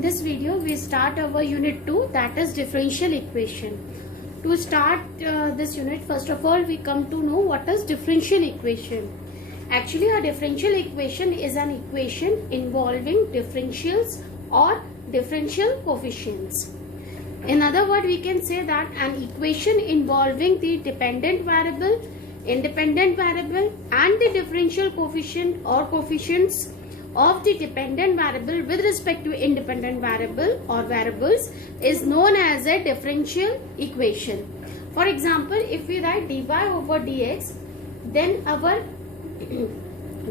This video we start our unit 2, that is differential equation. To start this unit, first of all we come to know what is differential equation. Actually a differential equation is an equation involving differentials or differential coefficients. In other words, we can say that an equation involving the dependent variable, independent variable and the differential coefficient or coefficients of the dependent variable with respect to independent variable or variables is known as a differential equation. For example, if we write dy over dx, then our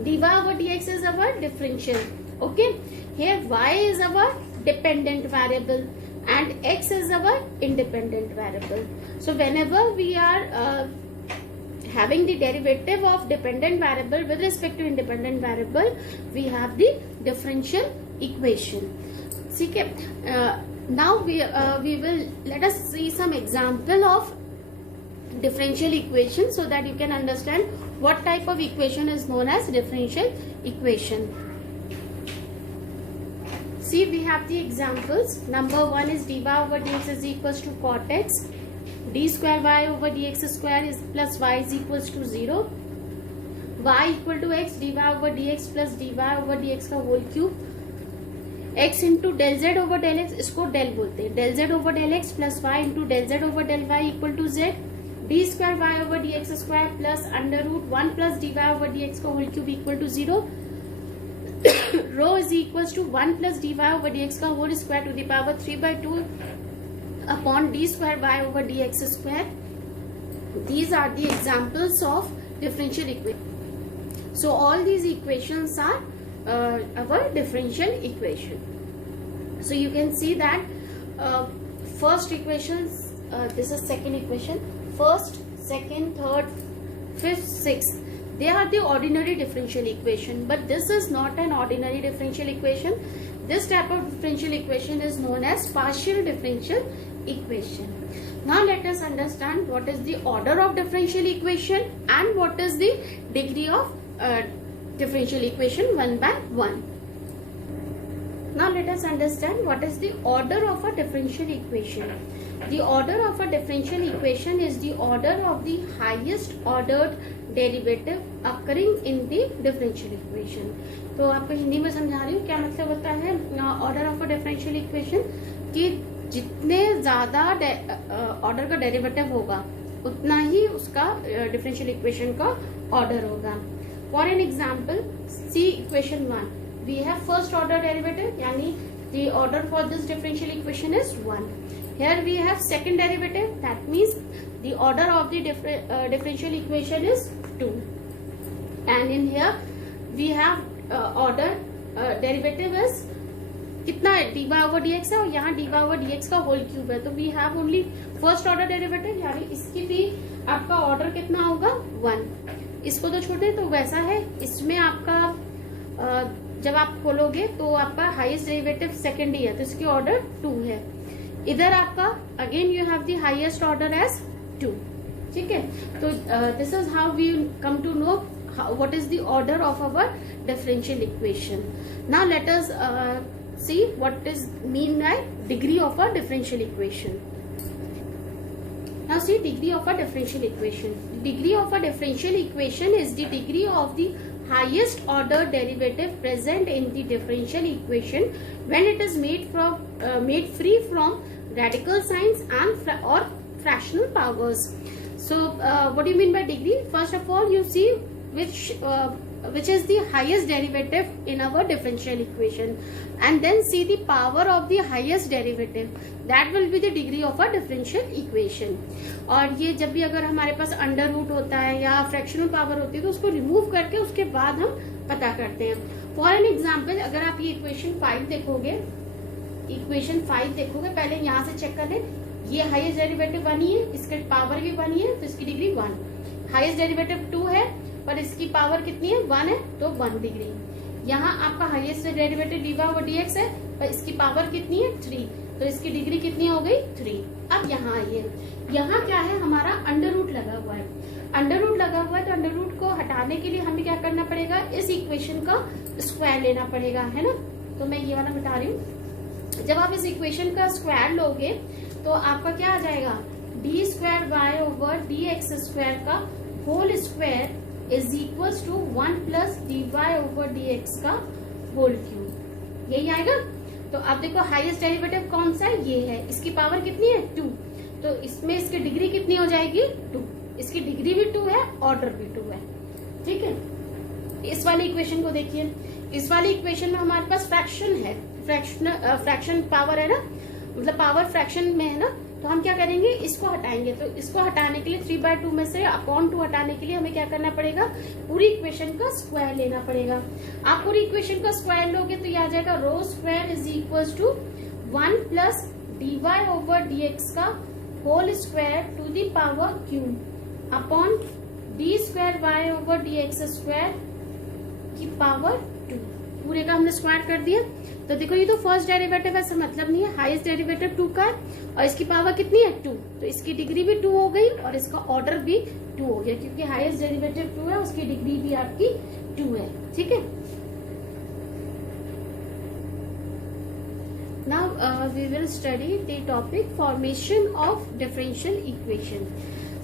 dy over dx is our differential. Okay, here y is our dependent variable and x is our independent variable. So whenever we are having the derivative of dependent variable with respect to independent variable, we have the differential equation. Okay. Now we will let us see some example of differential equation so that you can understand what type of equation is known as differential equation. See, we have the examples. Number 1 is dy over dx is equals to cot x. D square y over dx square is plus y is equals to 0. Y equal to x dy over dx plus dy over dx का whole cube. X into del z over del x, इसको del बोलते हैं. Del z over del x plus y into del z over del y equal to z. D square y over dx square plus under root 1 plus dy over dx का whole cube equal to 0. Rho is equals to 1 plus dy over dx का whole square to the power 3/2 upon d square y over dx square. These are the examples of differential equation. So all these equations are our differential equation. So you can see that first equations, this is second equation, first, second, third, fifth, sixth, they are the ordinary differential equation, but this is not an ordinary differential equation. This type of differential equation is known as partial differential equation. Now let us understand what is the order of differential equation and what is the degree of differential equation one by one. Now let us understand what is the order of a differential equation. The order of a differential equation is the order of the highest ordered derivative occurring in the differential equation. तो आपको हिंदी में समझा रही हूँ क्या मतलब होता है order of a differential equation, कि जितने ज्यादा ऑर्डर का डेरिवेटिव होगा उतना ही उसका डिफरेंशियल इक्वेशन का ऑर्डर होगा. For an example, see equation 1, we have first order derivative, यानी the order for this differential equation is 1. Here we have second derivative, that means the order of the differential equation is 2. And in here we have order derivative is कितना है, dy over dx है और यहाँ dy over dx का whole cube है. तो we have only first order derivative, यानी इसकी भी आपका ऑर्डर कितना होगा 1. इसको तो छोटे तो वैसा है, इसमें आपका जब आप खोलोगे तो आपका हाईएस्ट डेरिवेटिव सेकेंड ही है तो इसकी ऑर्डर 2 है. इधर आपका again you have the highest order as 2. ठीक है, तो this is how we come to know what is the order of our differential equation. Now let us see what is mean by degree of a differential equation. Now see degree of a differential equation. Degree of a differential equation is the degree of the highest order derivative present in the differential equation when it is made free from radical signs and or fractional powers. So what do you mean by degree? First of all, you see which is the highest derivative in our differential equation, and then see the power of the highest derivative. That will be the degree of a differential equation. और ये जब भी अगर हमारे पास under root होता है या fractional power होती है तो उसको रिमूव करके उसके बाद हम पता करते हैं. फॉर एन एग्जाम्पल, अगर आप ये इक्वेशन 5 देखोगे, पहले यहाँ से चेक कर ले, ये हाईएस्ट डेरिवेटिव 1 ही है, इसके पावर भी 1 ही है तो इसकी डिग्री 1. हाईएस्ट डेरिवेटिव 2 है पर इसकी पावर कितनी है 1 है तो 1 डिग्री. यहाँ आपका highest derivative dy over dx है पर इसकी पावर कितनी है 3, तो इसकी डिग्री कितनी हो गई 3. अब यहाँ आइए, यहाँ क्या है, हमारा अंडर रूट लगा हुआ है. अंडर रूट लगा हुआ है तो अंडर रूट को हटाने के लिए हमें क्या करना पड़ेगा, इस इक्वेशन का स्क्वायर लेना पड़ेगा, है ना. तो मैं ये वाला बता रही हूँ. जब आप इस इक्वेशन का स्क्वायर लोगे तो आपका क्या आ जाएगा, d square y over d x square का whole square is equal to 1 plus d y over d x का होल क्यूब, यही आएगा। तो अब देखो हाईएस्ट डेरिवेटिव कौन सा है, ये है, इसकी पावर कितनी है 2, तो इसमें इसकी डिग्री कितनी हो जाएगी 2, इसकी डिग्री भी 2 है, ऑर्डर भी 2 है, ठीक है। इस वाली इक्वेशन को देखिए, इस वाली इक्वेशन में हमारे पास फ्रैक्शन है, फ्रैक्शन पावर है ना, मतलब पावर फ्रैक्शन में है ना, तो हम क्या करेंगे, इसको हटाएंगे। तो इसको हटाने के लिए 3/2 में से अपॉन 2 हटाने के लिए हमें क्या करना पड़ेगा, पूरी इक्वेशन का स्क्वायर लेना पड़ेगा। आप पूरी इक्वेशन का स्क्वायर लोगे तो ये आ जाएगा rho square is equal to 1 plus d y over d x का whole square to the power cube upon d square y over d x square की पावर 2। पूरे का हमने स्क्वायर कर दिया। तो देखो ये तो फर्स्ट डेरिवेटिव है, ऐसा मतलब नहीं है, हाईएस्ट डेरिवेटिव 2 का है और इसकी पावर कितनी है 2, तो इसकी डिग्री भी 2 हो गई और इसका ऑर्डर भी 2 हो गया, क्योंकि हाईएस्ट डेरिवेटिव 2 है, उसकी डिग्री भी आपकी 2 है, ठीक है। Now we will study the topic formation of differential equation.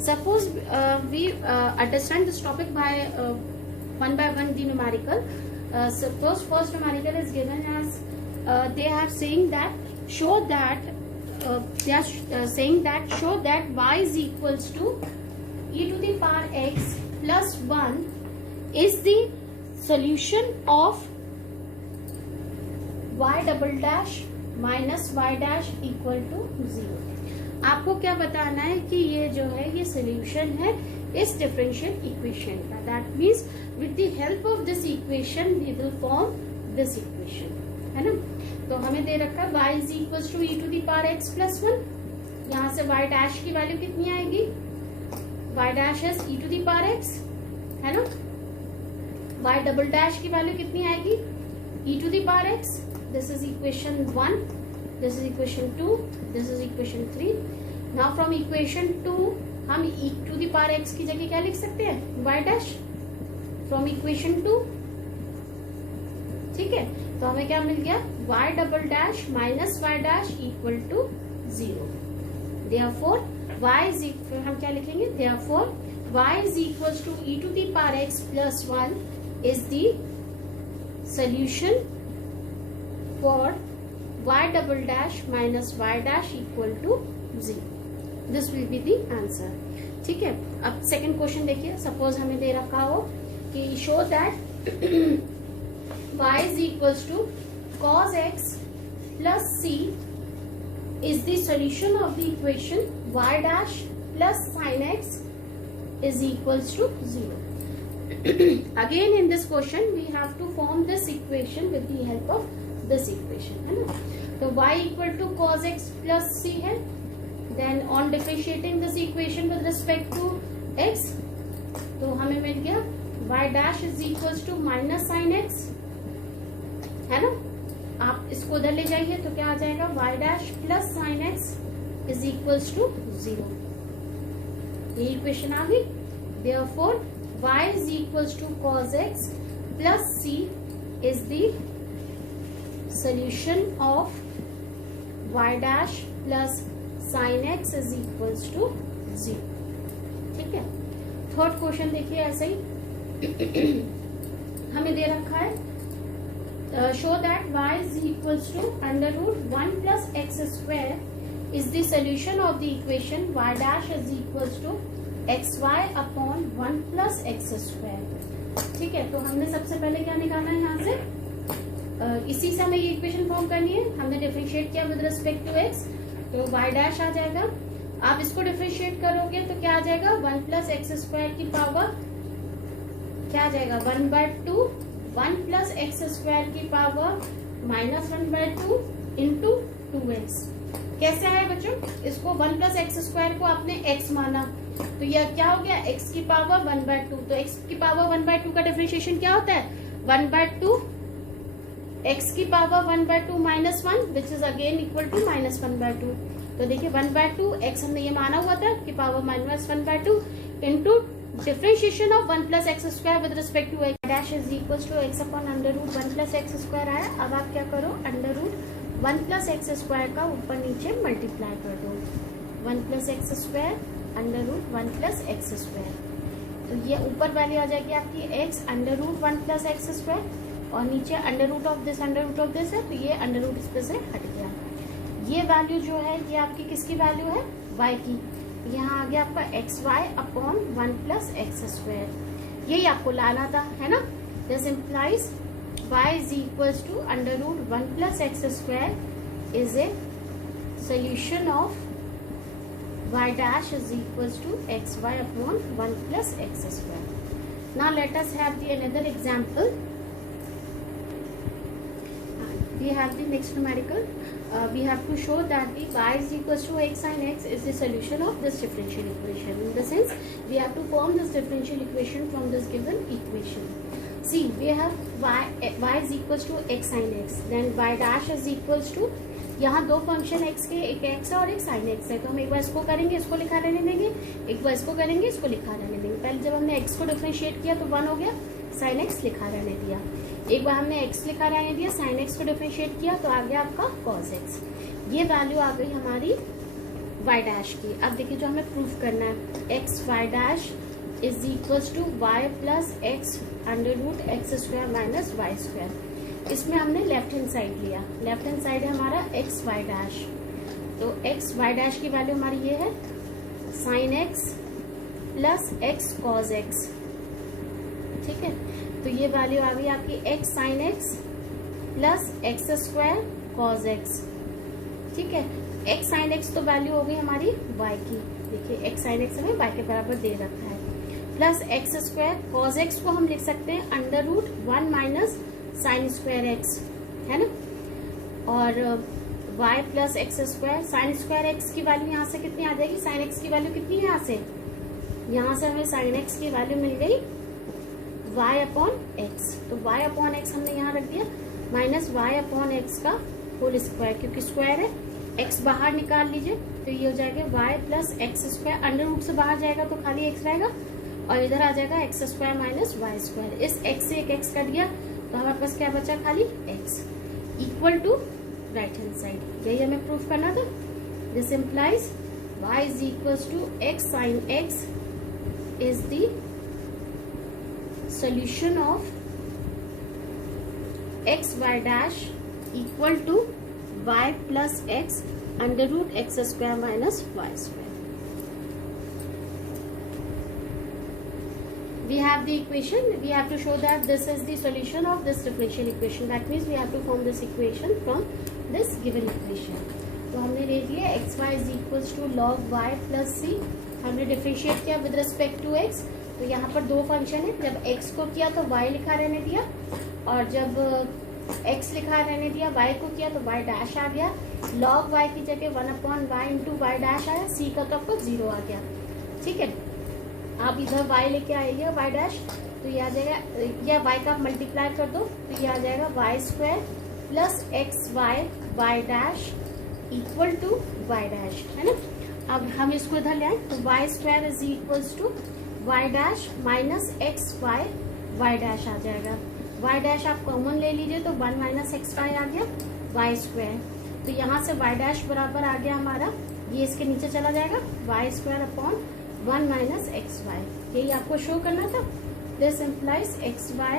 Suppose we understand this topic by one by one the numerical. Suppose first numerical is given as they are saying that show that show that y is equals to e to the power x plus 1 is the solution of y double dash minus y dash equal to 0। आपको क्या बताना है कि ये जो है ये solution है इस डिफरेंशियल इक्वेशन का। That means with the help of this equation we will form this equation, है ना। तो हमें दे रखा है y is equal to e to the power x plus 1। यहाँ से y डैश की वैल्यू कितनी आएगी, y dash is e to the power x, है ना। y डबल डैश की वैल्यू कितनी आएगी, e to the power x। This is equation 1, this is equation 2, this is equation 3। now from equation 2 हम e to the power x की जगह क्या लिख सकते हैं, y dash from equation 2, ठीक है। तो हमें क्या मिल गया, y double dash minus y dash equal to 0। therefore y is equal, हम क्या लिखेंगे, therefore y is equals to e to the power x plus 1 is the solution for y double dash minus y dash equal to 0। this will be the answer, ठीक है। अब second question देखिए। Suppose हमें दे रखा हो कि show that y is equals to cos x plus c is the solution of the equation y dash plus sin x is equals to 0। again in this question we have to form this equation with the help of this equation, है ना। तो y equal to cos x plus c है, then on differentiating this equation with respect to x तो हमें मिल गया y dash is equals to minus sin x, है ना। आप इसको उधर ले जाइए तो क्या आ जाएगा, y dash plus sin x is equals to 0। ये इक्वेशन आ गई। therefore y is equals to cos x plus c is the solution of y dash plus sin x is equals to 0, ठीक है। थर्ड क्वेश्चन देखिए ऐसे ही हमें दे रखा है show that y is equals to under root 1 plus x square is the solution of the equation y dash is equals to xy upon 1 plus x square, ठीक है। तो हमने सबसे पहले क्या निकालना है यहाँ से, इसी से हमें ये इक्वेशन फॉर्म करनी है। हमने डिफरेंशिएट किया विद रिस्पेक्ट टू x, तो y डैश आ जाएगा। आप इसको डिफरेंशिएट करोगे तो क्या आ जाएगा, 1 प्लस एक्स स्क्वायर की पावर क्या आ जाएगा, 1/2, 1 प्लस एक्स स्क्वायर की पावर माइनस 1/2 इंटू 2x। कैसे आया बच्चों, इसको 1 प्लस एक्स स्क्वायर को आपने x माना तो यह क्या हो गया, x की पावर 1/2। तो x की पावर 1/2 का डिफरेंशिएशन क्या होता है, 1/2 x की power 1/2 minus 1 which is again equal to minus 1/2। तो देखिए 1/2 x हमने ये माना हुआ था कि power minus 1/2 into differentiation of 1 plus x square with respect to x dash is equal to x upon under root 1 plus x square आया। अब आप क्या करो, under root 1 plus x square का ऊपर नीचे मल्टीप्लाई कर दो, 1 plus x square under root 1 plus x square. तो ये ऊपर वाली आ जाएगी आपकी x under root 1 plus x square, और नीचे अंडर रूट ऑफ दिस है, तो ये अंडर रूट इस पे से हट गया। ये वैल्यू जो है ये आपकी किसकी वैल्यू है, y की। यहाँ आ गया आपका x y upon 1 plus x square, यही आपको लाना था, है ना। This implies y is equals to under root 1 plus x square is a solution of y dash is equals to xy upon 1 plus x square. Now let us have the another example. We have the next numerical. We have to show that the y is equals to x sin x is the solution of this differential equation. In the sense, we have to form this differential equation from this given equation. See, we have y is equals to x sin x. Then y dash is equals to, यहाँ दो function x के, एक x है और एक sin x है, तो हम एक बार इसको करेंगे, इसको लिखा रहने देंगे, एक बार इसको करेंगे, इसको लिखा रहने देंगे। पहले जब हमने x को डिफरेंशिएट किया तो 1 हो गया, sin x लिखा रहने दिया। एक बार हमने x लिखा रहने दिया, sin x को डिफरेंशिएट किया तो आ गया आपका cos x। ये वैल्यू आ गई हमारी y डैश की। अब देखिए जो हमें प्रूफ करना है, x y dash is equals to y plus x under root x square minus y square. इसमें हमने लेफ्ट हैंड साइड लिया, लेफ्ट हैंड साइड है हमारा एक्स वाई डैश, तो एक्स वाई डैश की वैल्यू हमारी ये है sine x plus x cos x, ठीक है। तो ये वैल्यू आ गई आपकी x sine x plus x square cos x, ठीक है। एक्स साइन एक्स तो वैल्यू हो गई हमारी वाई की, देखिए एक्स साइन एक्स हमें वाई के बराबर दे रखा है, plus x square cos x को हम लिख सकते हैं under root 1 minus sine square x, है ना। और y plus x square, sine square x की वैल्यू यहाँ से कितनी आ जाएगी, साइन एक्स की वैल्यू कितनी है यहाँ से हमें साइन एक्स की वैल्यू मिल गई y अपॉन एक्स, तो y अपॉन एक्स हमने यहाँ रख दिया माइनस y अपॉन एक्स का होल स्क्वायर, क्योंकि स्क्वायर है, x बाहर निकाल लीजिए तो ये हो जाएगा y plus x square, under root से बाहर जाएगा तो खाली x रहेगा, और इधर आ जाएगा x square minus y square. इस x से एक x कट गया तो हमारे पास क्या बचा, खाली x equal to right hand side. यही हमें प्रूफ करना था। This implies y is equals to x sine x is the solution of x y dash equal to y plus x under root x square minus y square. We have the equation. We have to show that this is the solution of this differential equation. That means we have to form this equation from this given equation. तो हमने ले लिया x y is equals to log y plus c. हमने differentiate किया with respect to x। तो यहाँ पर दो फंक्शन है, जब x को किया तो y लिखा रहने दिया, और जब x लिखा रहने दिया y को किया तो y डैश आ गया। log y की जगह 1 upon y into y dash आया, c का तो आपको 0 आ गया, ठीक है। आप इधर y लेके आइए y डैश, तो ये आ जाएगा, या y का मल्टीप्लाई कर दो तो ये आ जाएगा y square plus x y y dash equal to y dash, है ना। अब हम इसको इधर ले आए तो y square is equals to y dash minus x y y dash आ जाएगा। वाई डैश आप कॉमन ले लीजिए तो 1 माइनस एक्स वाई आ गया वाई स्क्वायर, तो यहाँ से वाई डैश बराबर आ गया हमारा, ये इसके नीचे चला जाएगा y square upon 1 minus x y. यही आपको शो करना था। This implies x y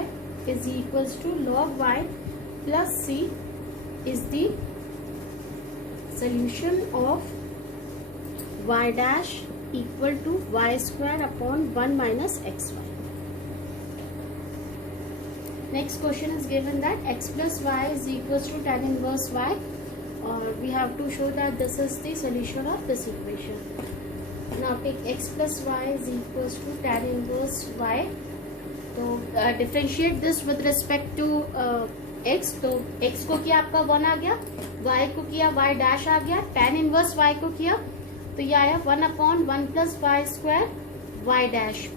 is equals to log y plus c is the solution of y dash equal to y square upon 1 minus x y. Next question is given that x plus y is equals to tan inverse y, और we have to show that this is the solution of this equation. Now take x plus y is equals to tan inverse y. तो differentiate this with respect to x, तो x को किया आपका 1 आ गया, y को किया y dash आ गया, tan inverse y को किया तो ये आया 1 upon 1 plus y square y dash.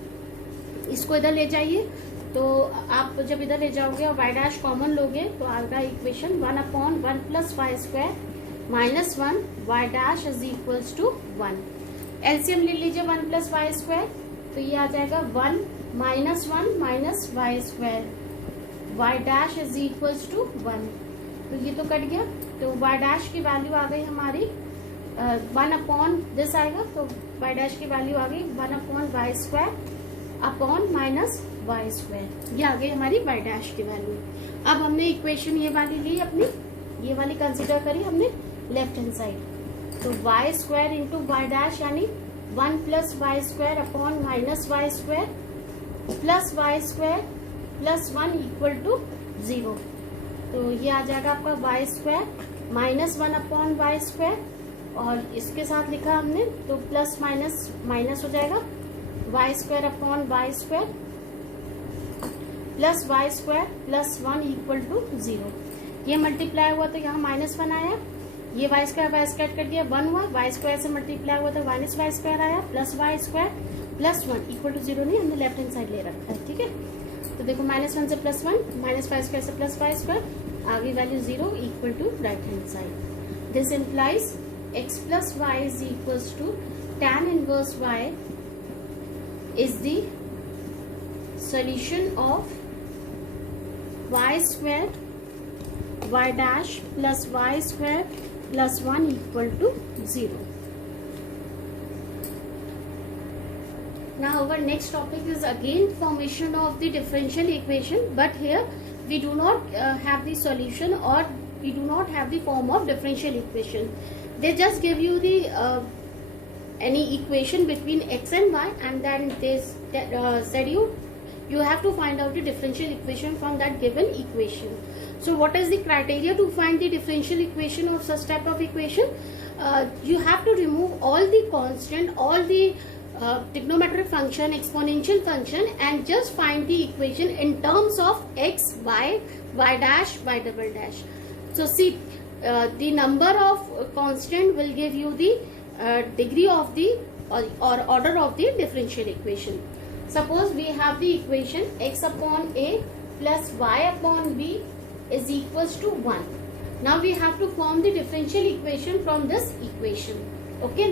इसको इधर ले जाइए, तो आप जब इधर ले जाओगे और y डैश कॉमन लोगे तो आएगा equation 1 upon 1 plus y square minus 1 y dash is equals to 1। LCM ले लीजिए 1 प्लस वाई स्क्वायर, तो ये आ जाएगा 1 minus y square y dash is equals to 1, तो ये तो कट गया, तो y डैश की वैल्यू आ गई हमारी 1 अपॉन दिस आएगा, तो y डैश की वैल्यू आ गई 1 upon y square upon minus y square. ये आ गई हमारी y डैश की वैल्यू। अब हमने इक्वेशन ये वाली ली अपनी, ये वाली कंसिडर करी हमने लेफ्ट हैंड साइड, तो y square into y dash यानी 1 plus y square upon minus y square plus y square plus 1 equal to 0। तो ये आ जाएगा आपका y square minus 1 upon y square, और इसके साथ लिखा हमने तो प्लस माइनस माइनस हो जाएगा y square upon y square plus y square plus 1 equal to 0। ये मल्टीप्लाई हुआ तो यहाँ -1 आया, ये वाई स्क्वायर कर दिया 1 हुआ, वाई स्क्वायर से मल्टीप्लाई हुआ तो माइनस वाई स्क्वायर आया plus y square plus 1 equal to 0 नहीं, हमने लेफ्ट हैंड साइड ले रखा है। ठीक है, तो देखो -1 से +1 माइनस वाई स्क्वायर से प्लस वाई स्क्वायर आगे value 0 equal to right hand side. This implies x plus y is equals to tan inverse y is the solution of y square y dash plus y square plus 1 equal to 0. Now our next topic is again formation of the differential equation, but here we do not have the solution, or we do not have the form of differential equation. They just give you the any equation between x and y, and then they said you have to find out the differential equation from that given equation. So what is the criteria to find the differential equation of such type of equation? You have to remove all the constant, all the trigonometric function, exponential function, and just find the equation in terms of x, y, y dash, y double dash. So see, the number of constant will give you the degree of the or order of the differential equation. Suppose we have the equation x upon a plus y upon b is equals to 1. Now we have to form the differential equation from this equation. Okay,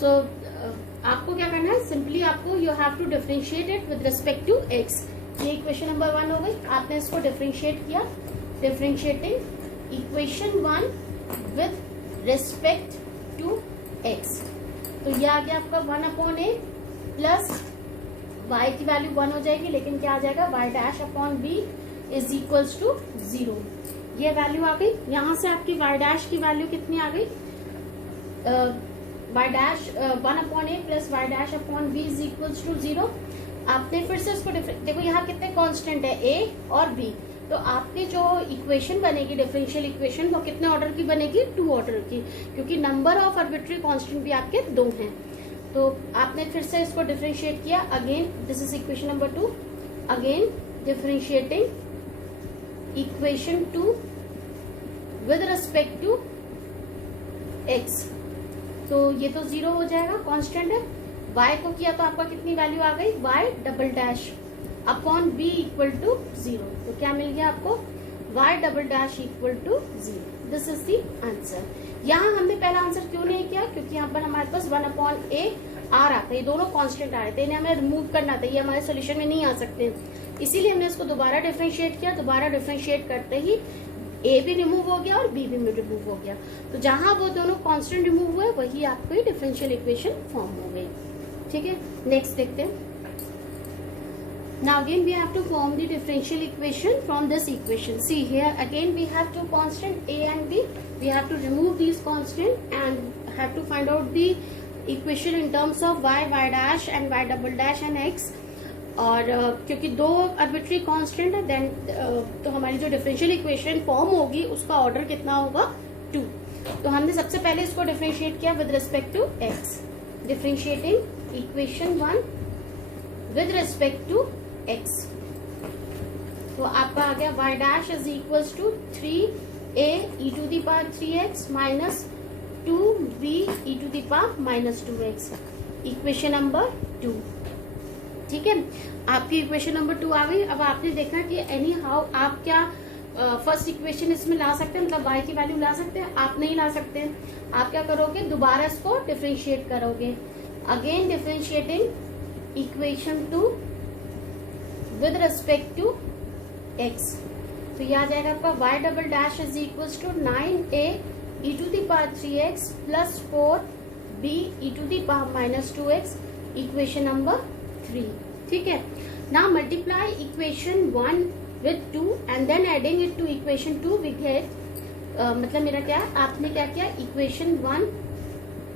so आपको क्या करना है, simply आपको you have to differentiate it with respect to x. ये equation number 1 हो गई, आपने इसको डिफरेंशिएट किया, differentiating equation 1 with respect to x. तो ये आ गया आपका 1 अपॉन ए प्लस y की वैल्यू 1 हो जाएगी, लेकिन क्या आ जाएगा y dash upon b is equals to 0. ये वैल्यू आ गई, यहाँ से आपकी y डैश की वैल्यू कितनी आ गई, y dash 1 upon a plus y dash upon b is equals to 0. आपने फिर से इसको देखो यहाँ कितने कांस्टेंट है a और b, तो आपकी जो इक्वेशन बनेगी डिफरेंशियल इक्वेशन वो कितने ऑर्डर की बनेगी, 2 ऑर्डर की, क्योंकि नंबर ऑफ आर्बिट्री कांस्टेंट भी आपके 2 हैं. तो आपने फिर से इसको डिफरेंशिएट किया, again this is equation number 2, again differentiating equation 2 with respect to x. तो ये तो 0 हो जाएगा, कांस्टेंट है. y को किया तो आपका कितनी वैल्यू आ गई, y double dash upon b equal to 0. तो क्या मिल गया आपको, y double dash equal to 0. This is the answer. यहाँ हमने पहला आंसर क्यों नहीं किया, क्योंकि यहाँ पर हमारे पास 1 अपॉन a आ रहा था, ये दोनों कांस्टेंट आ रहे थे, इन्हें हमें रिमूव करना था, ये हमारे सोल्यूशन में नहीं आ सकते, इसीलिए हमने इसको दोबारा डिफरेंशिएट किया. दोबारा डिफरेंशिएट करते ही a भी रिमूव हो गया और b भी रिमूव हो गया. तो जहां वो दोनों कांस्टेंट रिमूव हुए वही आपको डिफरेंशियल इक्वेशन फॉर्म हो गई. ठीक है, नेक्स्ट देखते हैं. Now again we have to form the differential equation from this equation. See here again we have two constant a and b. We have to remove these constant and have to find out the equation in terms of y, y dash and y double dash and x. और क्योंकि 2 arbitrary constant है, then तो हमारी जो differential equation form होगी उसका order कितना होगा, 2. तो हमने सबसे पहले इसको डिफरेंशिएट किया with respect to x. Differentiating equation 1 with respect to x. तो आपका आ गया y dash is equals to 3a e to the power 3x minus 2b e to the power minus 2x. Equation number 2. ठीक है, आपकी equation number 2 आ गई. अब आपने देखा कि एनी हाउ आप क्या फर्स्ट इक्वेशन इसमें ला सकते हैं, मतलब y की वैल्यू ला सकते हैं, आप नहीं ला सकते हैं. आप क्या करोगे, दोबारा इसको डिफरेंशिएट करोगे. Again differentiating equation 2 with respect to x. तो ये आ जाएगा आपका y double dash is equals to 9a e to the power 3x plus 4b e to the power minus 2x, equation number 3. ठीक है. Now multiply equation 1 with 2 and then adding it to equation 2 we get मतलब मेरा क्या है, आपने क्या किया, equation 1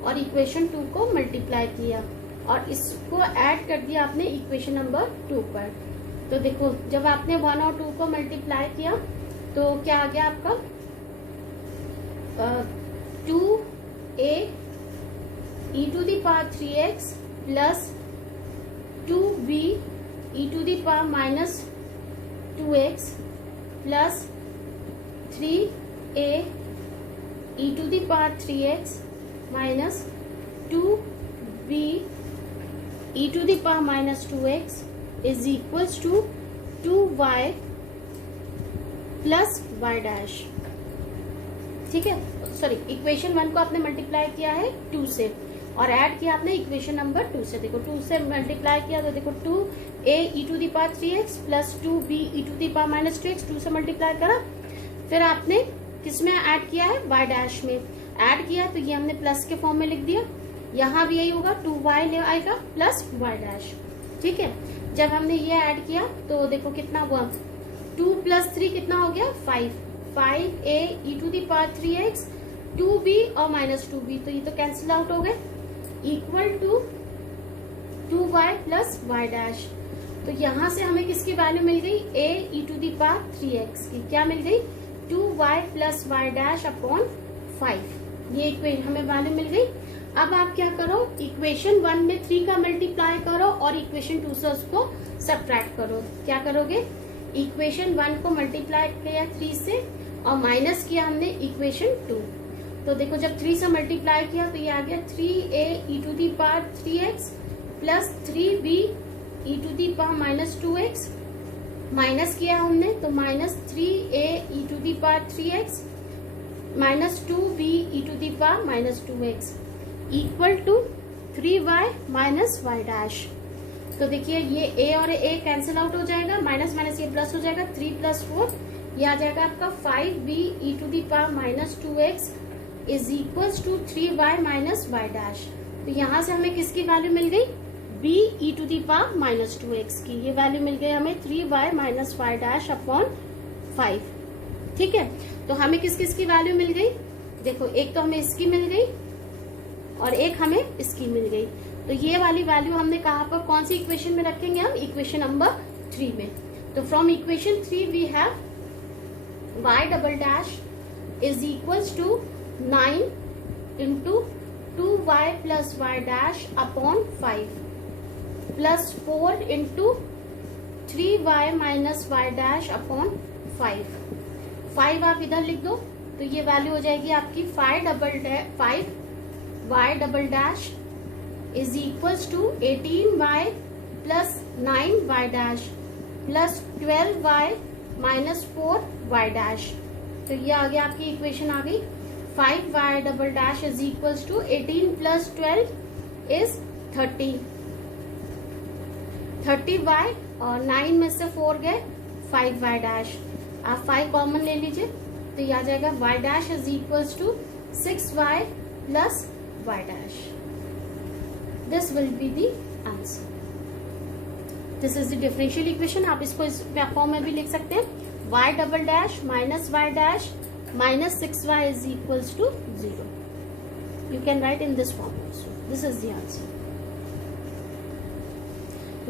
और इक्वेशन 2 को मल्टीप्लाई किया और इसको ऐड कर दिया आपने इक्वेशन नंबर 2 पर. तो देखो जब आपने 1 और 2 को मल्टीप्लाई किया तो क्या आ गया आपका 2a e to the power 3x plus 2b e to the power minus 2x plus 3a e to the power 3x minus 2b e to the power minus 2x is equals to 2y plus y dash. ठीक है. Sorry, equation 1 को आपने multiply किया है 2 से और add किया आपने इक्वेशन नंबर 2 से. देखो 2 से मल्टीप्लाई किया तो देखो 2a e to the power 3x plus 2b e to the power minus 2x, 2 से मल्टीप्लाई करा. फिर आपने किसमें ऐड किया है, y डैश में ऐड किया, तो ये हमने प्लस के फॉर्म में लिख दिया. यहाँ भी यही होगा, 2y ले आएगा प्लस y डैश. ठीक है. जब हमने ये ऐड किया तो देखो कितना हुआ, 2 प्लस 3 कितना हो गया 5, 5a e to the power 3x 2b और माइनस 2b, तो ये तो कैंसिल आउट हो गए, equal to 2y plus y dash. तो यहाँ से हमें किसकी वैल्यू मिल गई, a e to the power 3x की क्या मिल गई, 2y plus y dash upon 5. ये हमें वैल्यू मिल गई. अब आप क्या करो, इक्वेशन 1 में 3 का मल्टीप्लाई करो और इक्वेशन 2 से उसको सब्ट्रैक्ट करो. क्या करोगे, इक्वेशन 1 को मल्टीप्लाई किया 3 से और माइनस किया हमने इक्वेशन 2. तो देखो जब 3 से मल्टीप्लाई किया तो ये आ गया 3a e to the power 3x plus 3b e to the power minus 2x, minus किया हमने तो minus 3a e to the power 3x minus 2b e to the power minus 2x equal to 3y minus y dash. तो देखिए ये a और a cancel out हो जाएगा, minus minus ये प्लस हो जाएगा, 3 प्लस 4 ये आ जाएगा आपका 5b e to the power minus 2x is equals to 3y minus y dash. तो यहाँ से हमें किसकी वैल्यू मिल गई, b e to the power minus 2x की. ये वैल्यू मिल गई हमें 3y minus y dash upon 5. ठीक है. तो हमें किस किस की वैल्यू मिल गई, देखो एक तो हमें इसकी मिल गई और एक हमें इसकी मिल गई. तो ये वाली वैल्यू हमने कहा पर कौन सी इक्वेशन में रखेंगे हम, इक्वेशन नंबर 3 में. तो from equation 3 we have y double dash is equals to 9 into 2y plus y dash upon 5 plus 4 into 3y minus y dash upon 5 आप इधर लिख दो तो ये वैल्यू हो जाएगी आपकी 5 y double dash is equals to 18y plus 9y dash plus 12y minus 4y dash. तो ये आ गया आपकी इक्वेशन आ गई. 5y double dash is equals to 18 plus 12 is 30y और 9 में से 4 गए 5y डैश. आप 5 कॉमन ले लीजिए तो ये आ जाएगा y dash is equals to 6y plus y dash. This will be the answer. This is the differential equation. आप इसको इस फॉर्म में भी लिख सकते हैं, y double dash minus y dash minus 6y is equals to 0. You can write in this form also. This is the answer.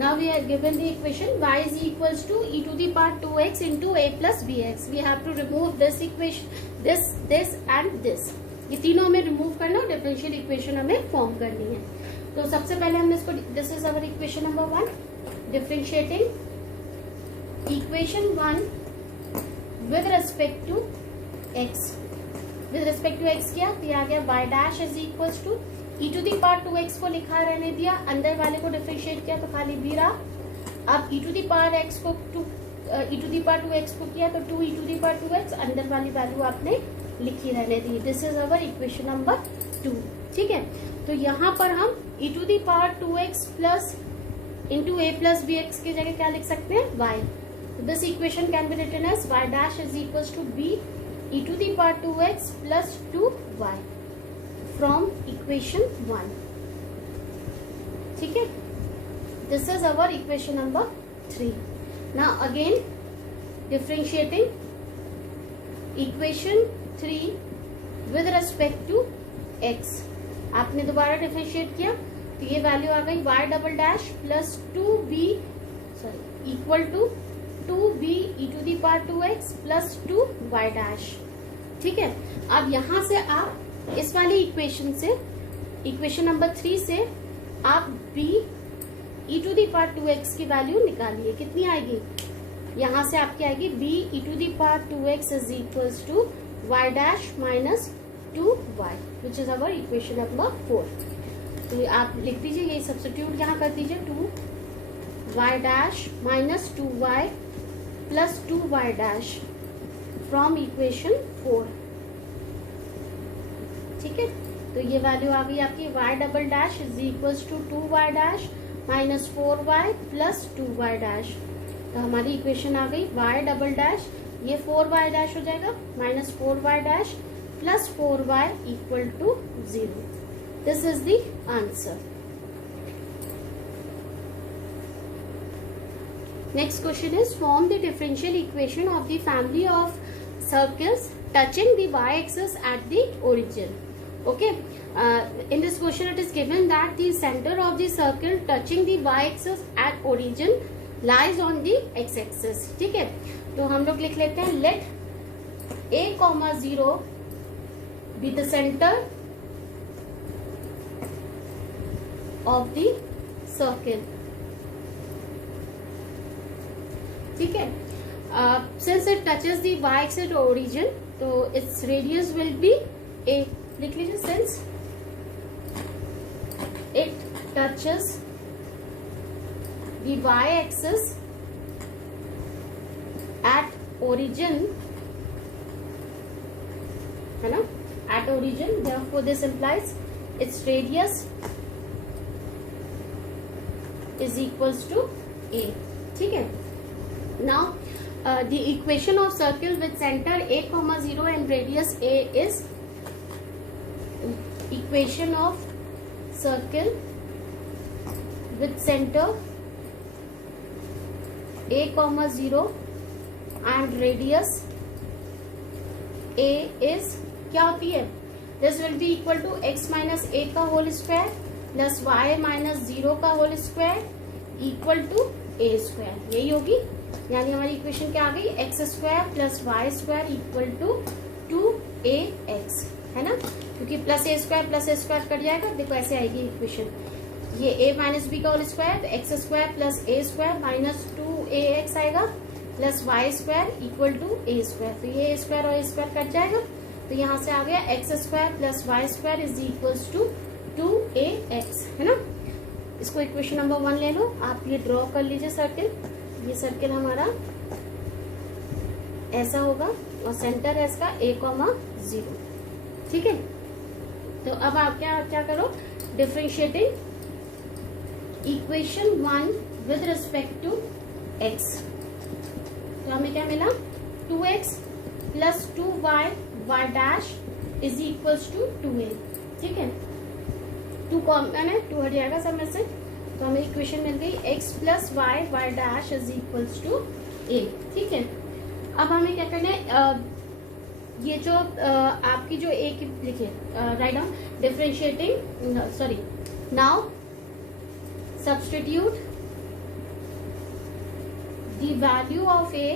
Now we are given the equation y is equals to e to the power 2x into a plus bx. We have to remove this equation, this and this. ये तीनों हमें remove करना और differential equation हमें form करनी है. तो सबसे पहले हमने इसको, this is our equation number 1, differentiating equation 1 with respect to x. With respect to x किया तो आ गया y dash is equals to e to the power 2x को लिखा रहने दिया, अंदर वाले को डिफरेंशिएट किया तो खाली b रहा. अब e to the power x को e to the power 2x को किया तो 2 e to the power 2x, अंदर वाली वैल्यू आपने लिखी रहने दी. This is our equation number 2. ठीक है. तो यहाँ पर हम e to the power 2x plus into a plus bx की जगह क्या लिख सकते हैं, y. This equation can be written as y dash is equals to b e to the power 2x plus 2y from equation 1. ठीक है, this is our equation number 3. Now again differentiating equation 3 with respect to x. आपने दोबारा differentiate किया तो ये value आ गई y double dash plus 2b equal to 2b e to the power 2x plus 2y dash. ठीक है, अब यहां से आप इस वाली इक्वेशन से, इक्वेशन नंबर 3 से आप b e to the power 2x की वैल्यू निकालिए. कितनी आएगी? यहां से आपकी आएगी b e to the power 2x is equals to y dash minus 2y which is our equation number 4. तो आप लिख दीजिए, ये सब्स्टिट्यूट यहाँ कर दीजिए 2y dash minus 2y plus 2y dash from equation 4. ठीक है, तो ये वैल्यू आ गई आपकी y double dash is equals to 2y dash minus 4y plus 2y dash. तो हमारी इक्वेशन आ गई y डबल डैश, ये 4y dash हो जाएगा minus 4y dash plus 4y equal to 0. This is the answer. Next question is form the differential equation of the family of circles touching the y-axis at the origin. Okay, in this question it is given that the center of the circle touching the y-axis at origin lies on the x-axis. ठीक है, तो हम लोग लिख लेते हैं let a comma 0 be the center of the circle. ठीक है, since it touches the y-axis origin, तो its radius will be a. लिख लीजिए, since it touches the y-axis at origin, है ना, at origin, therefore this implies its radius is equals to a. ठीक है, now the equation of circle with center a comma 0 and radius a is equation of circle with center a comma 0 and radius a is क्या होती है? This will be equal to x minus a का whole square plus y minus 0 का whole square equal to a square. यही होगी, यानी हमारी इक्वेशन क्या आ गई? X square plus y square equal to 2ax, है ना, क्योंकि प्लस a स्क्वायर कट जाएगा. देखो ऐसे आएगी इक्वेशन, ये a माइनस बी का होल स्क्वायर, तो x square plus a square minus 2ax आएगा plus y square equal to a square. तो ये a स्क्वायर और a स्क्वायर कट जाएगा, तो यहाँ से आ गया x square plus y square is equals to 2ax, है ना. इसको इक्वेशन नंबर 1 ले लो आप. ये ड्रॉ कर लीजिए सर्किल. ये सर्किल हमारा ऐसा होगा और सेंटर है इसका a, 0. ठीक है, तो अब आप क्या करो, differentiating equation 1 with respect to x. तो हमें क्या मिला? 2x plus 2y y dash is equals to 2a. ठीक है, 2 कॉमन है, 2 हट जाएगा सब में से, तो हमें इक्वेशन मिल गई x plus y y dash is equals to a. ठीक है, अब हमें क्या करना है, ये जो आपकी जो a की लिखिए, right down differentiating, sorry, now substitute the value of a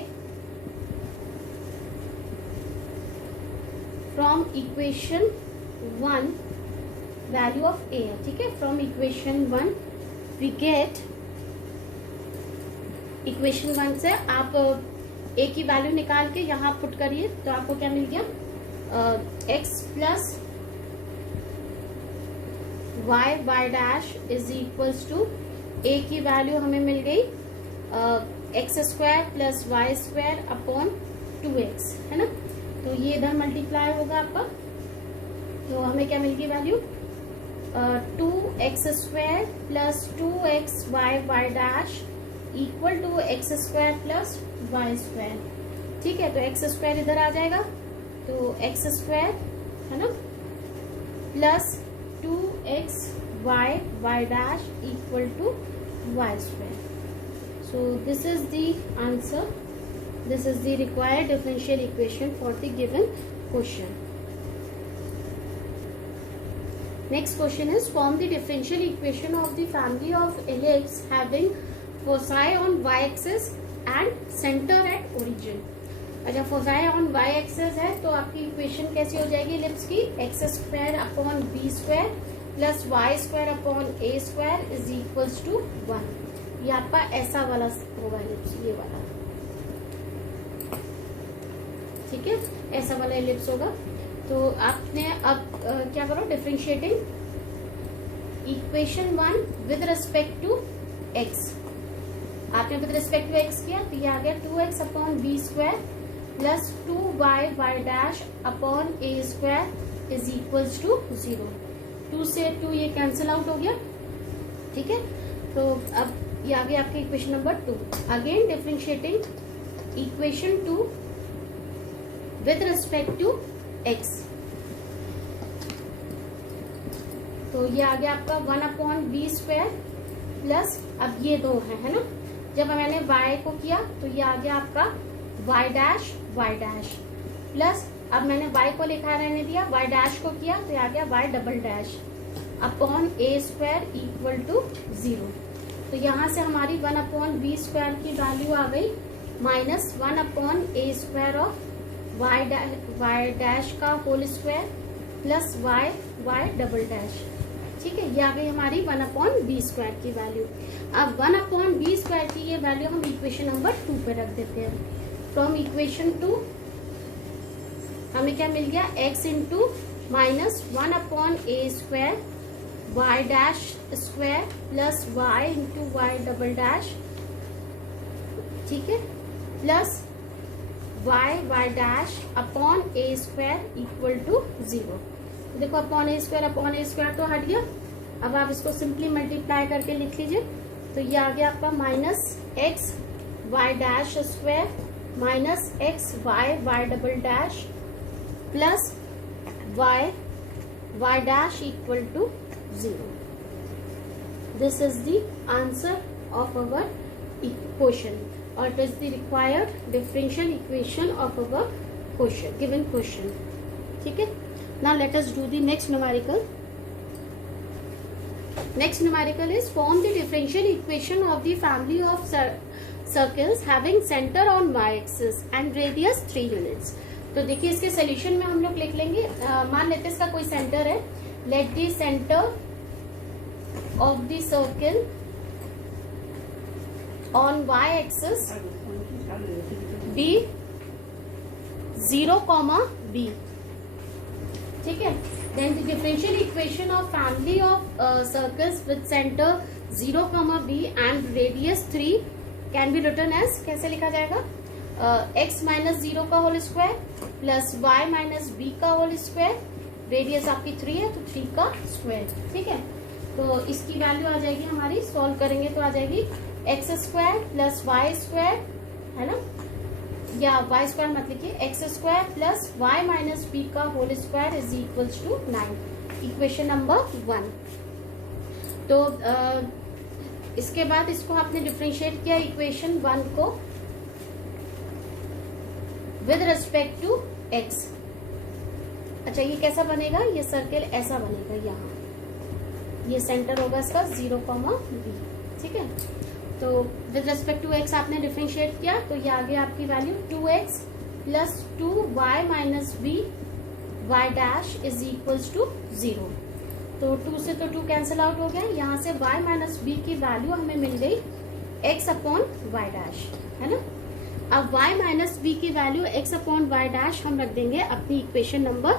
from equation 1, value of a है. ठीक है, from equation 1 we get, equation 1 से आप a की वैल्यू निकाल के यहाँ पुट करिए, तो आपको क्या मिल गया? x plus y y dash is equals to a की वैल्यू हमें मिल गई x square plus y square upon 2x, है ना. तो ये इधर मल्टीप्लाई होगा आपका, तो हमें क्या मिल गई value? 2x square plus 2x y y dash equal to x square plus y square. ठीक है, तो एक्स स्क्वायर इधर आ जाएगा, तो एक्स स्क्वायर है ना plus 2x y dash equal to y square. So this is the answer. This is the required differential equation for the given question. Next question is, form the differential equation of the family of ellipse having foci on y-axis and center at origin. अच्छा, foci on y axis है तो आपकी equation कैसी हो जाएगी ellipse की, x square upon b square plus y square upon a square is equals to 1। ये आपका ऐसा वाला होगा इलिप्स, ये वाला, ठीक है, ऐसा वाला इलिप्स होगा। तो आपने अब क्या करो, differentiating equation 1 with respect to x. आपने विद रिस्पेक्ट टू एक्स किया तो ये आ गया 2x upon b square plus 2y dash upon a square is equals to 0। 2 से 2 ये कैंसिल आउट हो गया, ठीक है। तो अब ये आ गया आपके equation number 2। Again differentiating equation 2 with respect to x। तो ये आ गया आपका 1 अपॉन बी स्क्वायर प्लस, अब ये दो है ना, जब मैंने y को किया तो ये आ गया आपका y डैश प्लस, अब मैंने y को लिखा रहने दिया, y डैश को किया तो ये आ गया y double dash upon a square equal to 0। तो यहाँ से हमारी 1 अपॉन बी स्क्वायर की वैल्यू आ गई minus 1 upon a square of y dash का whole square plus y double dash. ठीक है, ये आ गई हमारी 1 अपॉन बी स्क्वायर की वैल्यू। अब 1 अपॉन बी स्क्वायर की ये वैल्यू हम इक्वेशन नंबर 2 पे रख देते हैं। फ्रॉम इक्वेशन 2 हमें क्या मिल गया, x into minus 1 upon a square y dash square plus y into y double dash, ठीक है, plus y dash upon a square equal to 0। देखो अपॉन ए स्क्वायर तो हट गया। अब आप इसको सिंपली मल्टीप्लाई करके लिख लीजिए, तो ये आ गया आपका minus x y dash square minus x y double dash plus y dash equal to 0। This is the answer of our question, or it is the required differential equation of our question, given question. ठीक है, now let us do the next numerical. Next numerical is, form the differential equation of the family of circles having center on y-axis and radius 3 units. तो देखिए इसके solution में हम लोग लिख लेंगे, मान लेते हैं इसका कोई सेंटर है, let the center of the circle on y-axis be 0, b। ठीक है, then the differential equation of family of circles with center 0, b and radius 3 can be written as, कैसे लिखा जाएगा, x माइनस 0 का whole square plus y minus b का whole square, radius आपकी 3 है तो 3 का स्क्वायर। ठीक है, तो इसकी वैल्यू आ जाएगी हमारी, सॉल्व करेंगे तो आ जाएगी x square plus y square, है ना, या वाई स्क्वायर मत लिखिए, x square plus y minus b का whole square is equals to 9, equation number 1। तो इसके बाद इसको आपने डिफरेंशिएट किया इक्वेशन 1 को विद रिस्पेक्ट टू एक्स। अच्छा, ये कैसा बनेगा, ये सर्किल ऐसा बनेगा, यहाँ ये सेंटर होगा इसका 0, b। ठीक है, तो विद रिस्पेक्ट टू एक्स आपने डिफरेंशिएट किया तो ये आ गया आपकी value 2x plus 2y minus b y dash is equals to 0। तो 2 से तो 2 कैंसिल आउट हो गया, यहाँ से y माइनस बी की वैल्यू हमें मिल गई x अपॉन वाई डैश, है ना। अब y माइनस बी की value x upon y dash हम रख देंगे अपनी इक्वेशन नंबर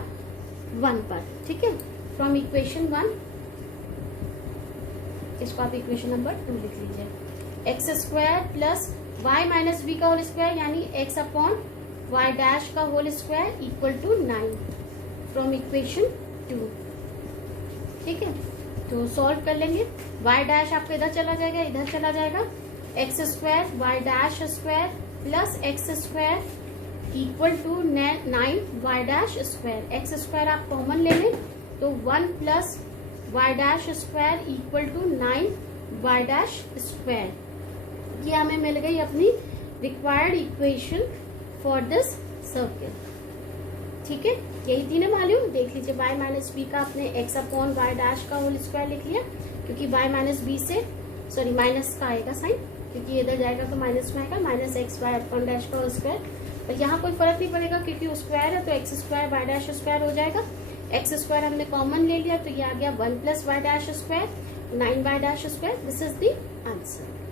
1 पर। ठीक है, फ्रॉम इक्वेशन 1 इसको आप इक्वेशन नंबर 2 लिख लीजिए, x square plus y minus b का होल स्क्वायर यानी एक्स अपॉन वाई डैश का whole square equal to 9 from equation 2। ठीक है, तो सॉल्व कर लेंगे, वाई डैश आपका इधर चला जाएगा, इधर चला जाएगा, x square y dash square plus x square equal to 9 y dash square. X square आप कॉमन ले लें तो 1 plus y dash square equal to 9 y dash square. ये हमें मिल गई अपनी required equation for this circle. ठीक है, यही थी ना वैल्यू। देख लीजिए y माइनस बी का आपने x अपॉन वाई डैश का होल स्क्वायर लिख लिया, क्योंकि y माइनस बी से सॉरी माइनस का आएगा साइन, क्योंकि इधर जाएगा तो माइनस में आएगा, minus x y upon dash का होल स्क्वायर। पर यहाँ कोई फर्क नहीं पड़ेगा क्योंकि वो स्क्वायर है, तो x square y dash square हो जाएगा। एक्स स्क्वायर हमने कॉमन ले लिया तो ये आ गया 1 plus y dash square 9 y dash square. This is the answer.